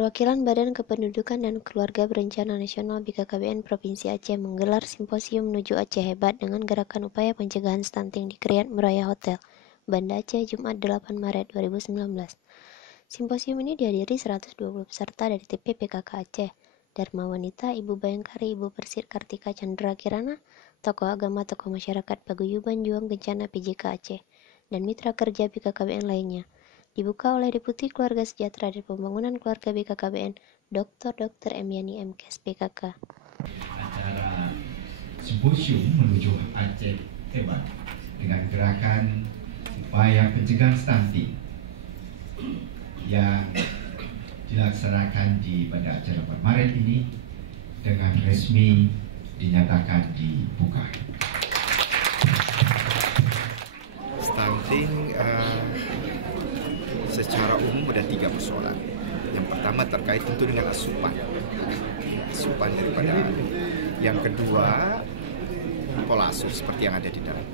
Perwakilan Badan Kependudukan dan Keluarga Berencana Nasional BKKBN Provinsi Aceh menggelar simposium Menuju Aceh Hebat dengan gerakan upaya pencegahan stunting di Kriyat Meraya Hotel, Banda Aceh, Jumat 8 Maret 2019. Simposium ini dihadiri 120 peserta dari TP PKK Aceh, Dharma Wanita, Ibu Bayangkari, Ibu Persit Kartika Chandra Kirana, tokoh agama, tokoh masyarakat Paguyuban Juang Kencana PJK Aceh, dan mitra kerja BKKBN lainnya. Dibuka oleh Deputi Keluarga Sejahtera dan Pembangunan Keluarga BKKBN, Dr. M. Yani MKes PKK. Acara simposium menuju Aceh Hebat dengan gerakan upaya pencegahan stunting yang dilaksanakan di Banda Aceh 8 Maret ini dengan resmi dinyatakan dibuka. Stunting secara umum ada 3 persoalan. Yang pertama terkait tentu dengan asupan daripada anak. Yang kedua pola asuh seperti yang ada di dalam.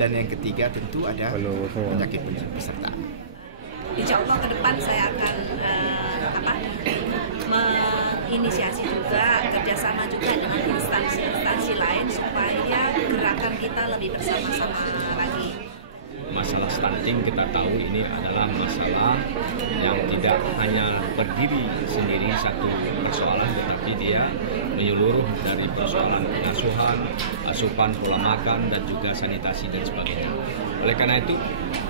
Dan yang ketiga tentu ada penyakit peserta. Insya Allah ke depan saya akan menginisiasi juga kerjasama juga dengan instansi lain supaya gerakan kita lebih bersama-sama lagi. Masalah stunting kita tahu ini adalah masalah yang tidak hanya berdiri sendiri satu persoalan, tetapi dia menyeluruh dari persoalan pengasuhan, asupan pola makan, dan juga sanitasi dan sebagainya. Oleh karena itu,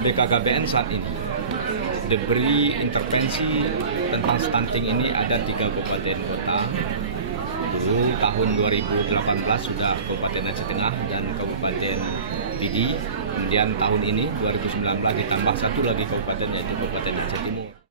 BKKBN saat ini diberi intervensi tentang stunting ini ada 3 kabupaten kota. Dulu tahun 2018 sudah Kabupaten Aceh Tengah dan Kabupaten Pidi. Kemudian tahun ini 2019 ditambah satu lagi kabupaten yaitu Kabupaten Aceh Timur.